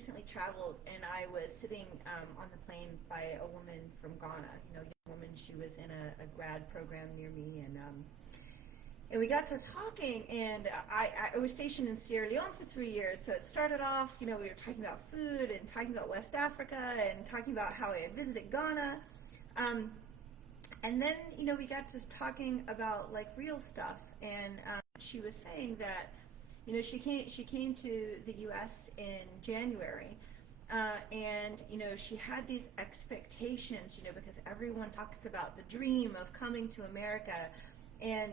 recently traveled, and I was sitting on the plane by a woman from Ghana, young woman. She was in a grad program near me, and we got to talking, and I was stationed in Sierra Leone for 3 years, so it started off, we were talking about food and talking about West Africa and talking about how I had visited Ghana. And then, we got to talking about like real stuff, and she was saying that, she came to the U.S. in January, and she had these expectations, because everyone talks about the dream of coming to America, and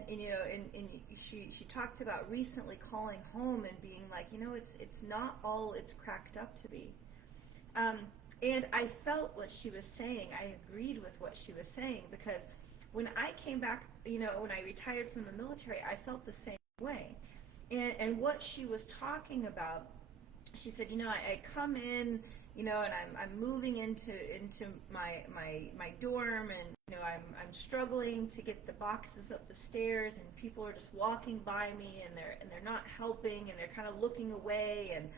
she talked about recently calling home and being like, it's not all it's cracked up to be. And I felt what she was saying. I agreed with what she was saying, because when I came back, when I retired from the military, I felt the same way. And what she was talking about, she said, I come in, and I'm moving into my dorm, and I'm struggling to get the boxes up the stairs, and people are just walking by me, and they're not helping, and they're kind of looking away. And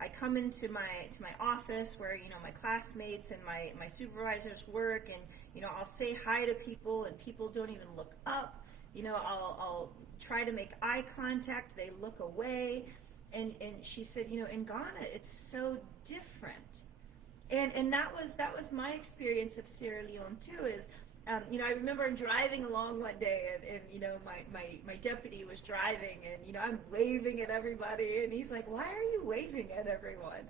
I come into my office where my classmates and my supervisors work, and I'll say hi to people, and people don't even look up. I'll try to make eye contact, they look away. And she said, in Ghana it's so different. And that was my experience of Sierra Leone too. Is I remember driving along one day, and my deputy was driving, and I'm waving at everybody, and he's like, "Why are you waving at everyone?"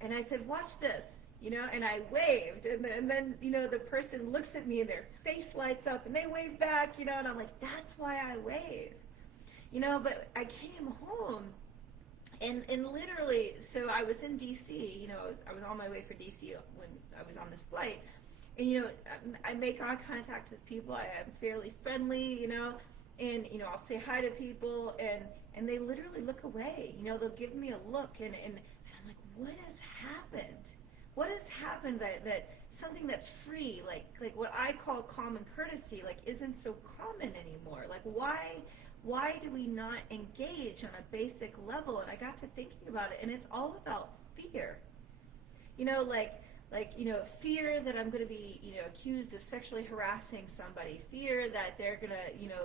And I said, "Watch this," and I waved, and then the person looks at me, and their face lights up, and they wave back, and I'm like, "That's why I wave," But I came home. And literally, so I was in D.C., I was on my way for D.C. when I was on this flight, and, I make eye contact with people, I am fairly friendly, and, I'll say hi to people, and they literally look away, they'll give me a look, and I'm like, what has happened? What has happened that something that's free, like what I call common courtesy, like isn't so common anymore? Like, why do we not engage on a basic level? And I got to thinking about it, and it's all about fear. Fear that I'm going to be, accused of sexually harassing somebody, fear that they're going to,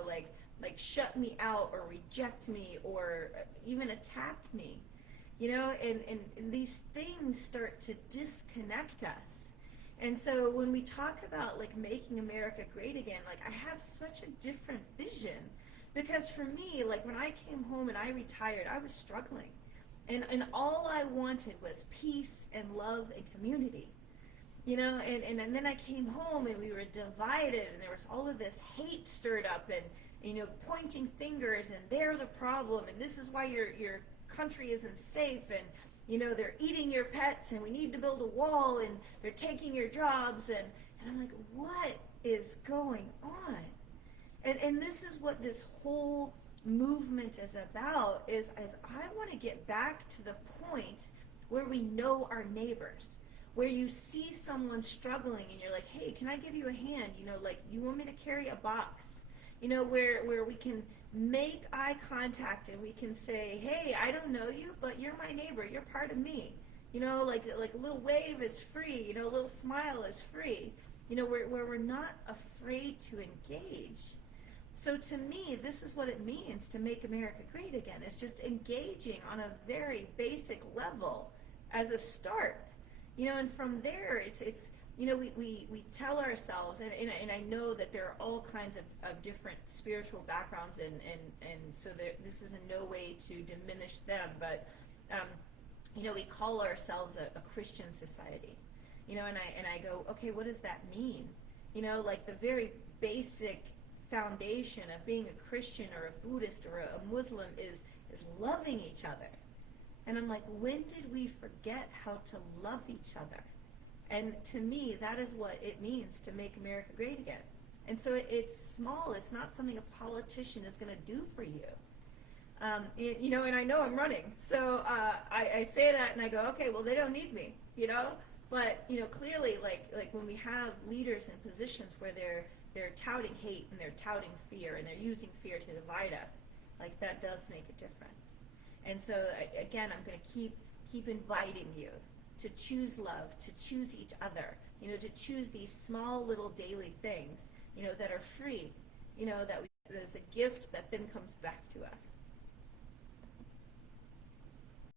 like shut me out or reject me or even attack me, and these things start to disconnect us. And so when we talk about like making America great again, like I have such a different vision. Because for me, like when I came home and I retired, I was struggling. And all I wanted was peace and love and community. And then I came home and we were divided, and there was all of this hate stirred up, and pointing fingers, and they're the problem, and this is why your country isn't safe, and they're eating your pets, and we need to build a wall, and they're taking your jobs, and I'm like, what is going on? And this is what this whole movement is about, is I want to get back to the point where we know our neighbors, where you see someone struggling and you're like, hey, can I give you a hand? Like, you want me to carry a box? Where we can make eye contact and we can say, hey, I don't know you, but you're my neighbor, you're part of me. Like a little wave is free, a little smile is free. Where we're not afraid to engage. So to me, this is what it means to make America great again. It's just engaging on a very basic level as a start. And from there, it's we tell ourselves, and I know that there are all kinds of different spiritual backgrounds, and so this is in no way to diminish them, but we call ourselves a Christian society. And I go, okay, what does that mean? Like the very basic foundation of being a Christian or a Buddhist or a Muslim is loving each other. And I'm like, when did we forget how to love each other? And to me, that is what it means to make America great again. And so it's small. It's not something a politician is going to do for you. And I know I'm running. So I say that and I go, okay, well, they don't need me, But, clearly, like when we have leaders in positions where they're touting hate and they're touting fear and they're using fear to divide us, like that does make a difference. And so again, I'm going to keep inviting you to choose love, to choose each other, to choose these small little daily things, that are free, that there's a gift that then comes back to us.